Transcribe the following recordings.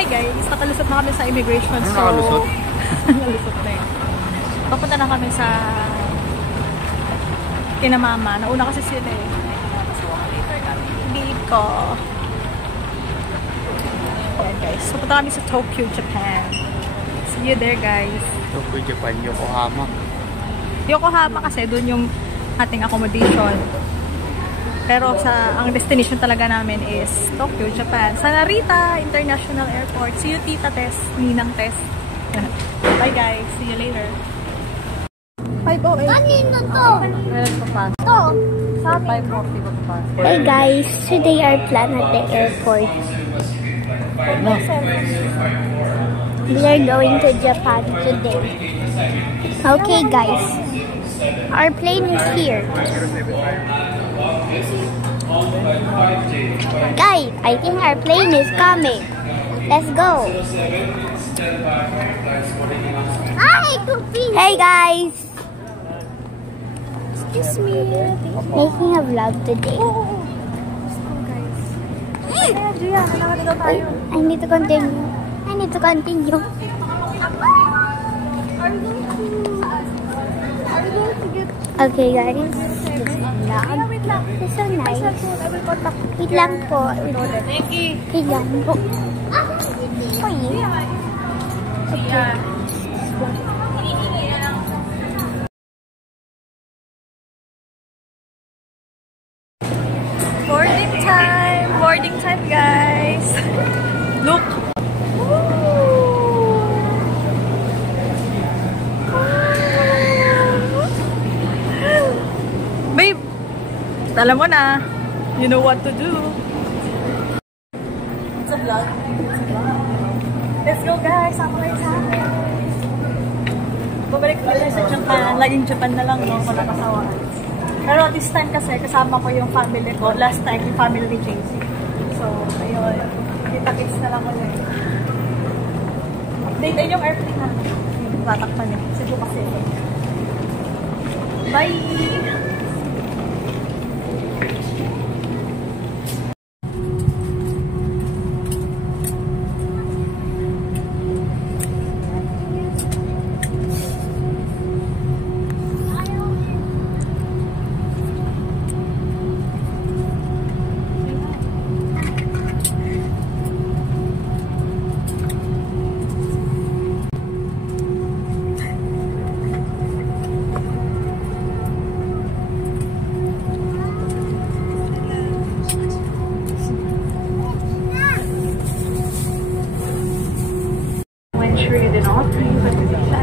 Hi guys, nakalusot na kami sa immigration. Ano so, nakalusot? nakalusot na yun. Papunta na kami sa kina mama. Nauna kasi sila eh. So, later kami. Believe ko. Ayan guys. So, punta kami sa Tokyo, Japan. See you there guys. Tokyo, Japan, Yokohama. Yokohama kasi doon yung ating accommodation. Pero ang destination talaga namin is Tokyo, Japan. Sa Narita International Airport. See you, Tita Tess. Ninang Tess. Bye guys. See you later. 5:08. Kanino to? To. 5:40. Hey guys, today our plan at the airport. We are going to Japan today. Okay guys, our plane is here. Guys, I think our plane is coming. Let's go. Hi, hey guys. Excuse me. Making a vlog today. I need to continue. I need to continue. Okay guys. It's so nice. Wait lang po. Wait lang po. Okay. Boarding time! Boarding time, guys! Look! Babe! Alam mo na. You know what to do. It's a vlog. Let's go, guys! Sama kayo sa akin. Babalik ko sa Japan. Laging Japan na lang, no? Wala kasawa. Pero this time kasi, kasama ko yung family ko. Last time, yung family ni JC. So, ayun. Kita-kits na lang ulit. Update din yung airplane natin. Tatakpan niya. Cebu kasi. Bye!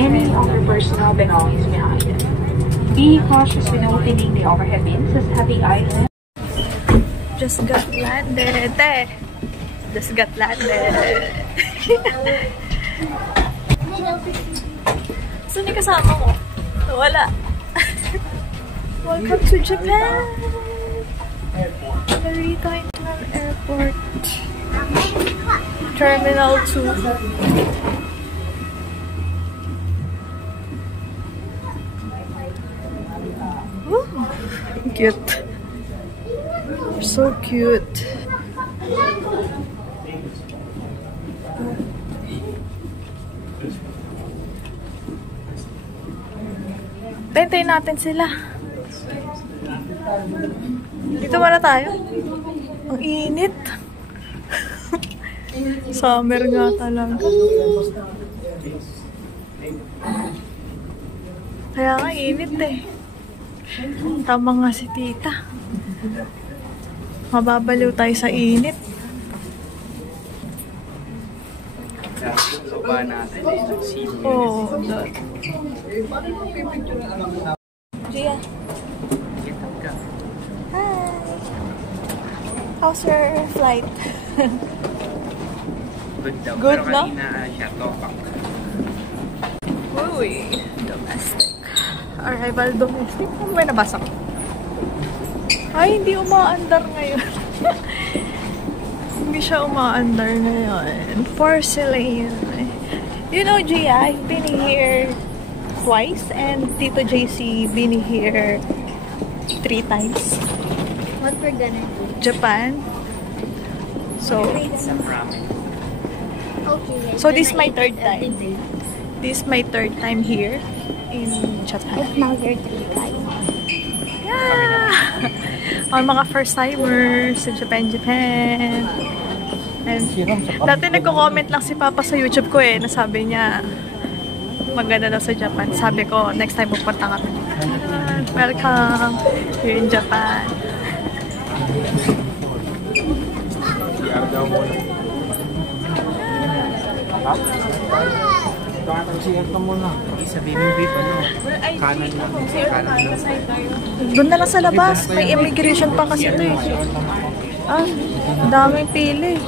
Any of your personal belongings behind. Be cautious when opening the overhead bins as heavy items. Just got landed. Just got landed. Saan yung kasama mo? Wala. Welcome to Japan. Narita International Airport. Terminal 2. Cute. So cute. Tayo natin sila. Dito muna tayo. Ang init. Summer nga talaga. Kaya nga init eh. Tama nga si tita. Mababaliw tayo sa init. Soba natin eh. Oo. Gia. Hi. How's your flight? Good daw. Good, pero no? kanina siya topak. Uy. Domestic. Arrival domestic. Ano ba nabasa ko? Ay, hindi umaandar ngayon. Hindi siya umaandar ngayon. Porcelain. You know, Gia, I've been here twice and Tito JC been here 3 times. What we're gonna do? Japan. So, Some ramen. Okay. So this is my third time. This is my third time here in Japan. Now you're 3 times. Yeah! Ang mga first-timers sa Japan. And dati nagko-comment lang si Papa sa YouTube ko eh. Nasabi niya, maganda daw sa Japan. Sabi ko, next time pupunta kami. Welcome here in Japan. Sabihin mo, babe, ano? Kanan lang. Kanan lang. Doon na lang sa labas. May immigration pa kasi ito eh. Ah, daming pili.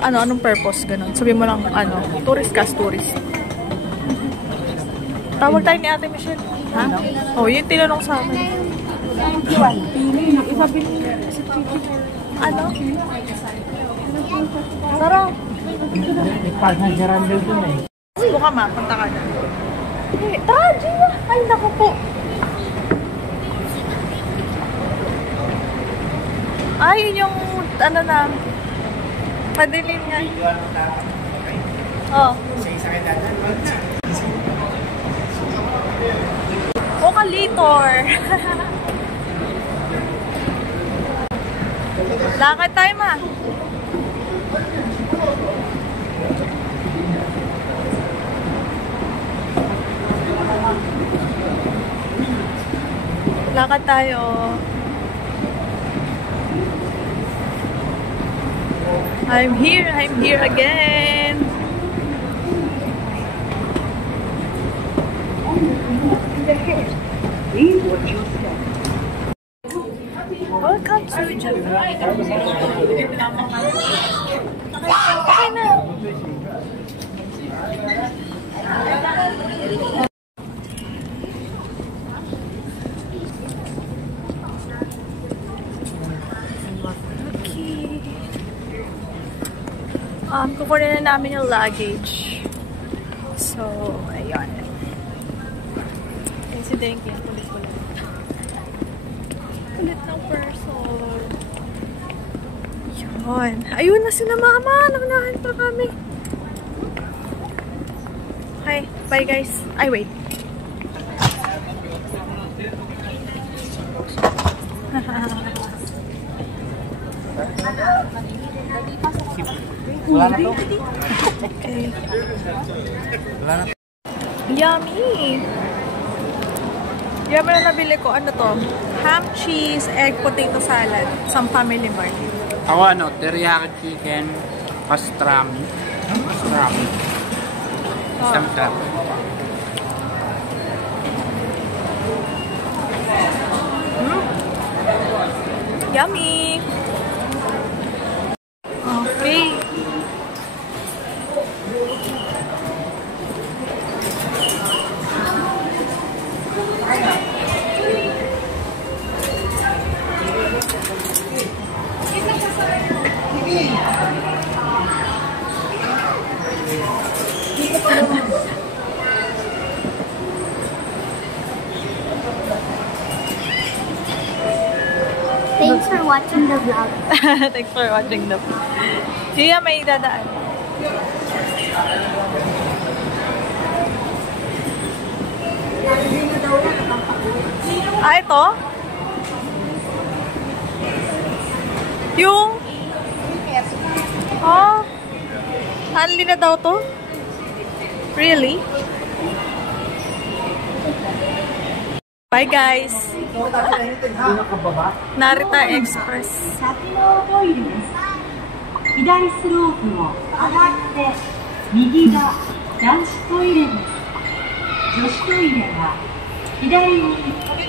Anong purpose? Ganun. Sabi mo lang, tourist ka, tourist. Tawag tayo ni Ate Michelle. Ha? Oh, yun tinanong sa akin. Ano? Tara. Buka ma, punta ka na. Tara, Gina. Ay, naku po. Ay, yun yung, na, madilim nga. Oh. Okalitor. Lakad tayo, ma. Lakad tayo. I'm here again. Welcome to Japan. Okay na. Kukunin na namin yung luggage. So, ayun. Si Denki, ang kulit-kulit. Kulit ng person. Yun. Ayun na sila mama. Nagnahan pa kami. Okay. Bye guys. Ay, wait. Wala na to. Okay. Wala na to. Yummy! Yung na nabili ko, ano to? Ham, cheese, egg, potato salad. Some family mart. Ako teriyaki chicken, pastrami. Pastrami. Isang cup. Yummy! Okay. Thanks for watching the vlog. Thanks for watching the vlog. Gia, may dadaan. Ito? Yung? Only na daw to? Really? Bye guys! Narita Express. 左スロープを上がって右が男子トイレです。女子トイレは左に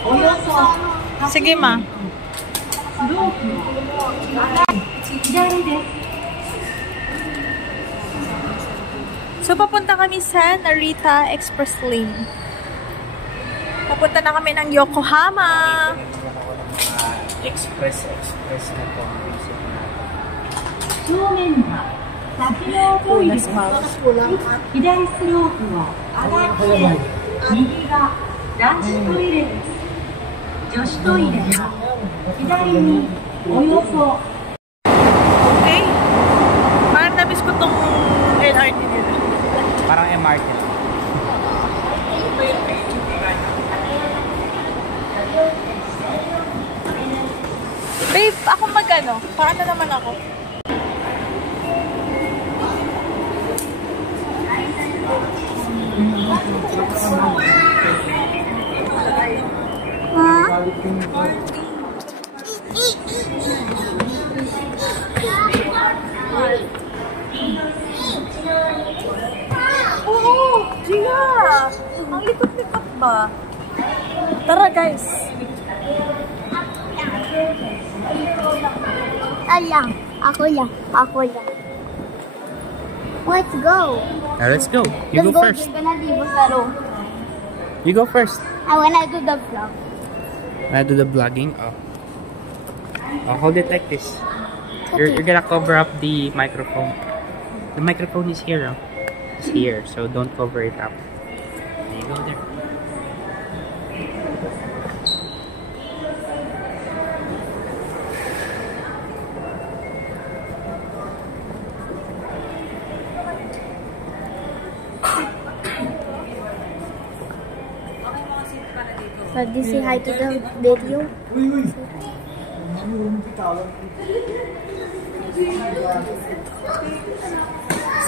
およそ Sige ma. スロープを上がって左です。 So, papunta kami sa Narita Express Lane. Papunta na kami ng Yokohama. Express na po. 正面が先のトイレです。左スロープを上がって右が男子トイレです。女子トイレは左におよそ Okay. ano? Paano naman ako? Oo! Gia! Ang likot-likot ba? Tara guys! Alang. Ako lang. Let's go. Let's go. You go first. You go first. I wanna do the vlog. I do the vlogging. Oh. I'll hold it like this. You're gonna cover up the microphone. The microphone is here. Oh. It's here, so don't cover it up. There you go there. Did you say hi to the video?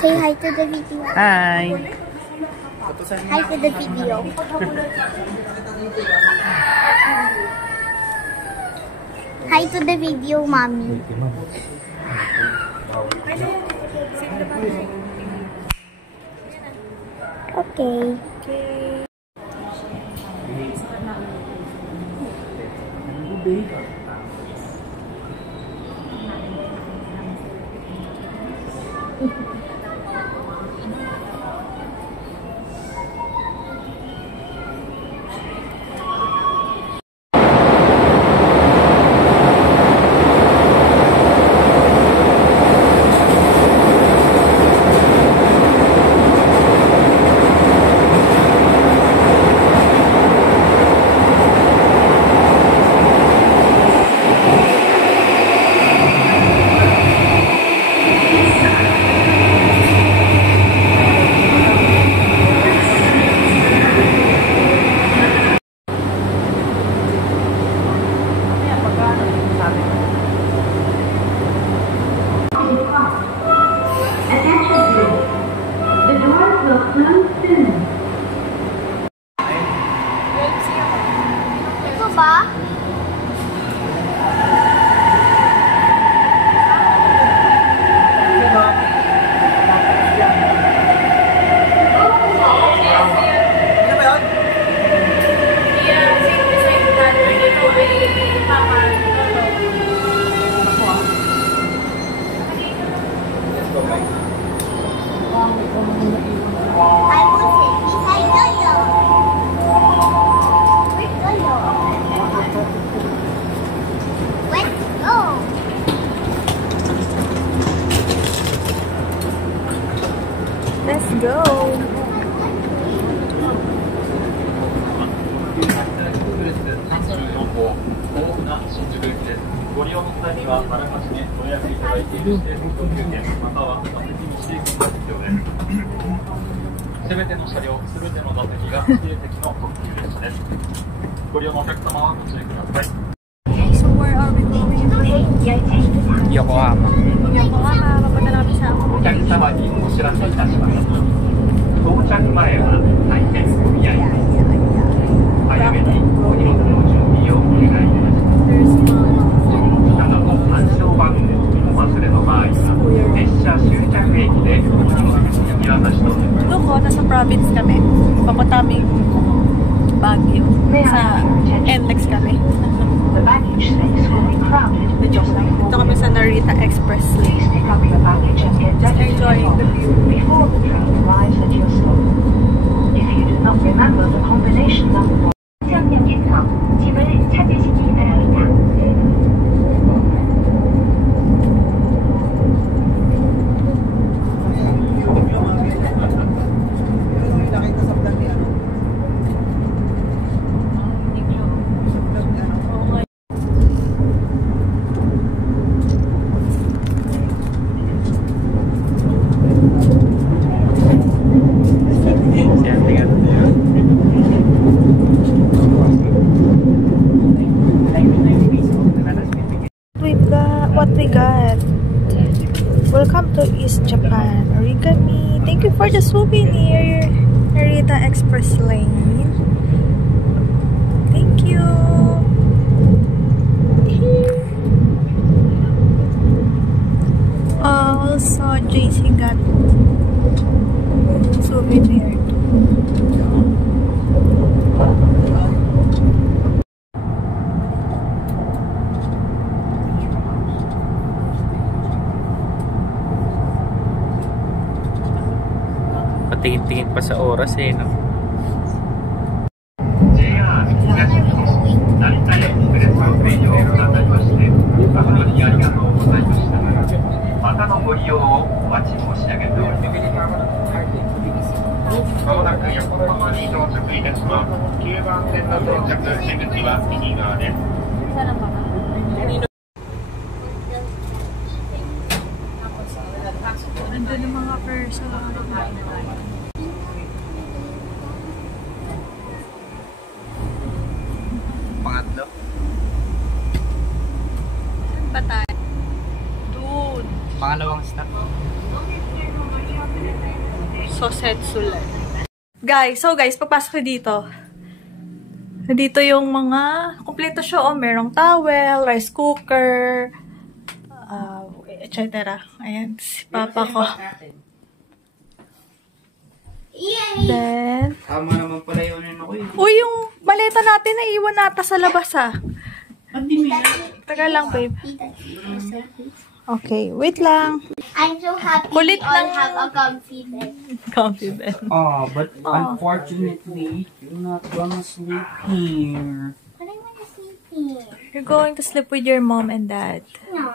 Say hi to the video. Hi. Hi to the video. Hi to the video, mommy. Okay. Ito ba? I will say beside Doyo. Where's Doyo? Let's go. Let's go! So where are we going? Yokohama. Yokohama, papunta namin sa お客様にお知らせいたします。到着前は大変お見合いです。早めにお荷物の準備をお願いいたします。下の暗証番号をお忘れの場合は、列車終着駅でお荷物の見渡しと Doon ko, nasa province kami. Papunta kami Baguio. Sa NLEX kami. The baggage space will be crowded with just like Dito kami sa Narita Expressway. Please pick up your baggage and get Just ready to enjoying the depart view. before the train arrives at your stop. If you do not remember the combination number, 수영역에서 짐을 찾으시기 바랍니다. Yan, tingnan. we got. Welcome to East Japan. Origami. Thank you for the souvenir. Narita Express Lane. Thank you. Also, JC got souvenir. Patingin-tingin pa sa oras eh, no? Nandun yung mga person. Pangatlo. Saan ba tayo? Dude. Pangalawang stop. Sosetsulan. Guys, papasok na dito. Nandito yung mga kompleto siya. Oh, merong towel, rice cooker, etc. Ayan, si papa ko. Then, Tama naman pala yun ako eh. uy, yung maleta natin naiwan nata sa labas Taga lang, babe. Okay, wait lang. I'm so happy Kulit we all lang. have a comfy bed. Comfy bed. Oh, but unfortunately, you're not gonna sleep here. But I want to sleep here. You're going to sleep with your mom and dad. No.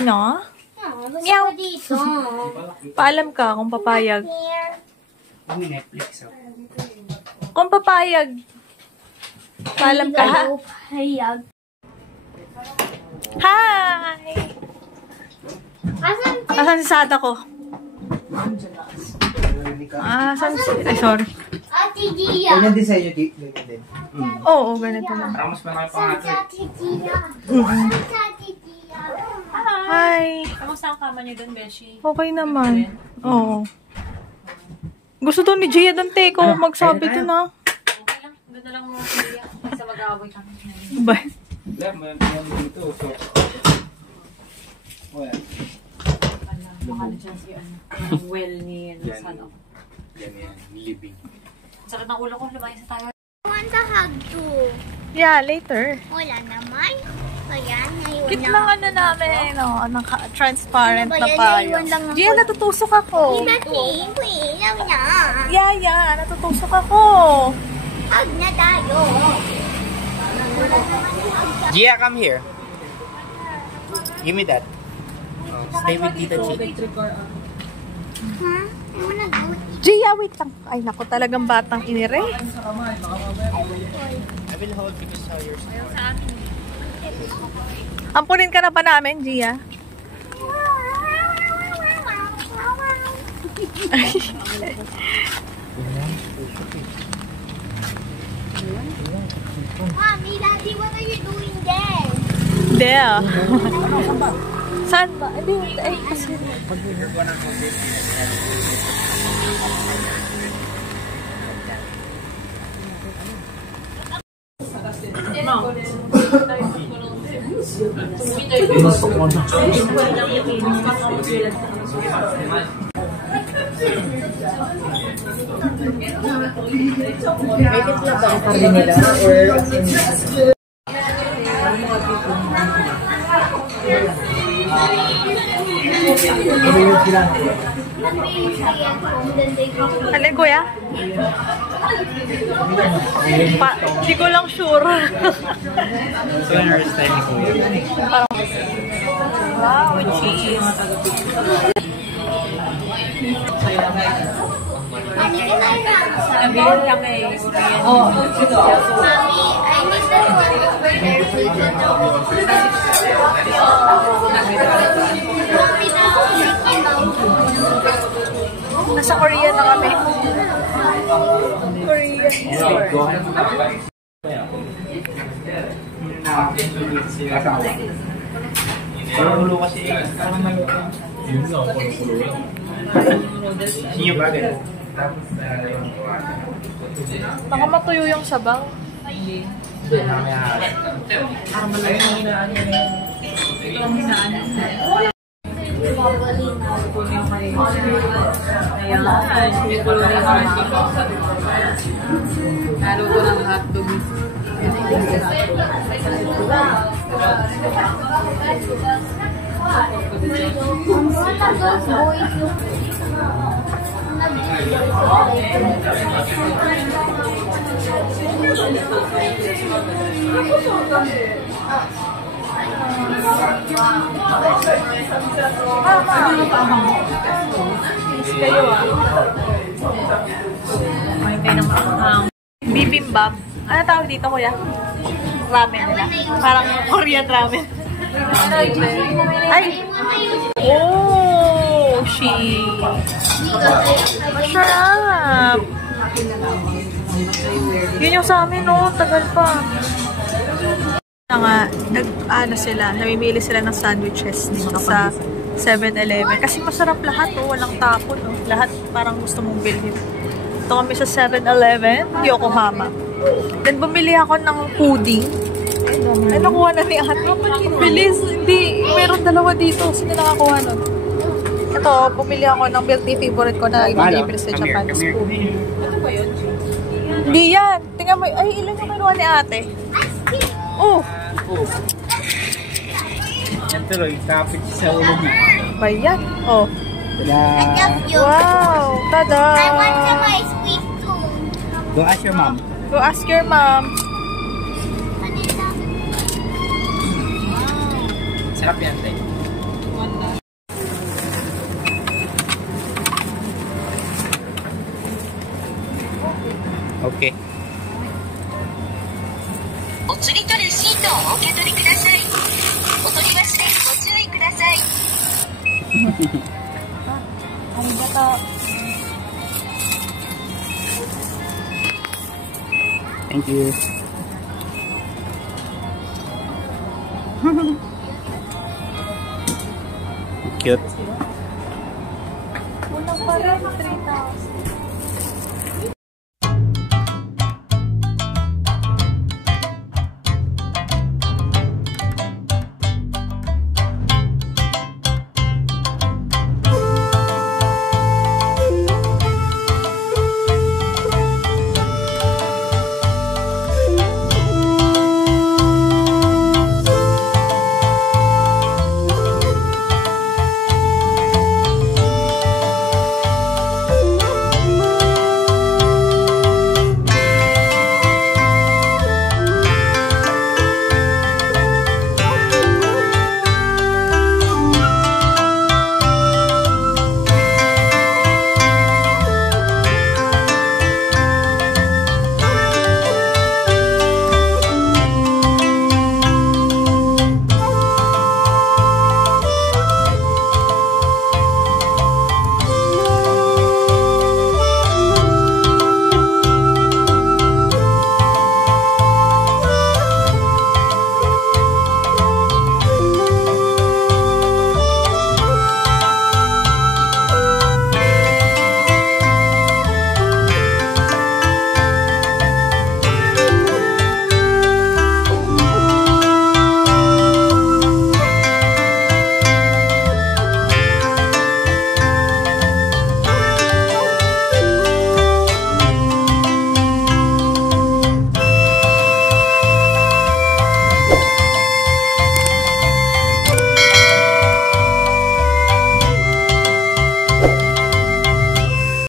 No? No, gusto Meow. ko dito. Paalam ka kung papayag. Here. Ano yung Netflix, oh? Kung papayag. Paalam ka, ha? Hayag. Hi! Asan si Sada ko? Asan si... Ay, sorry. Ate Gia. Ganyan din sa inyo, ganyan din. Oo, ganito lang. Ramos pa kayo Saan pangatlo. si Ate Gia? Saan si Ate Gia? Hi! Kamusta ang kama niyo doon, Beshi? Okay naman. Oo. Gusto to ni Gia Dante ko magsabi to na. Okay lang. Doon na lang mo sa mag-aaway kami. Bye. Wala, mayroon dito. So, Well, Baka na siya si well ni Yan. Sano. yan, living. Sakit ng ulo ko, lumayan sa tayo. I want to hug too. Yeah, later. Wala naman. Ayan, ngayon Cute na. lang ano namin, no? Transparent Ano ba na yan? payo. Naiwan lang ako. Gia, natutusok ako. Ilaw na. Yeah, natutusok ako. Hug na tayo. Gia, come here. Give me that. Oh, stay with Tita G. Huh? I wanna go. Gia, wait lang. Ay, naku, talagang batang inire. I will hold because how yours. Ampunin ka na ba namin, Gia? Mommy, Daddy, what are you doing there? There. Saan ba? Hindi, ay, kasi... Alin, kuya? Di ko lang sure. So, yung first time ni Kuya. Wow, cheese. Sabihin kami. Oh. Mommy, I miss the one where we go to. Mommy, now Mickey Mouse. Nasa Korea na kami. Korea. Kulo kasi. Parang maluto. Sinyo ba? Baka matuyo yung sabaw. Parang maluto na ano. Ang hinaan. Halo ko ng hotdog. Kayo Kumain tayo ng maanghang. Bibimbap. Ano tawag dito, kuya? Ramen nila. Parang Korean ramen. Ay! Oh! Masarap! Yun yung sa amin, no? Tagal pa. Namimili sila ng sandwiches dito sa 7-Eleven. Kasi masarap lahat, oh. Walang tapon, oh. Lahat parang gusto mong bilhin. Ito kami sa 7-Eleven, Yokohama. Then bumili ako ng pudding. Ay, nakuha na ni ate. Bilis, hindi. Meron dalawa dito. Sino nakakuha nun? Ito, bumili ako ng milk tea favorite ko na i-deliver sa Japan. Pudding. Ano ba yun? Hindi yan. Tingnan mo. Ay, ilan yung kinuha ni ate? Oh! Yan tuloy, kapit sa ulo mo. Ba yan? Oh. Wow! Tada! I want to buy sweet too. Go ask your mom. Go ask your mom. Sarap yan, tay. Okay. お釣り取るシートをお受け取りください。お取り忘れご注意ください。Thank you. Cute.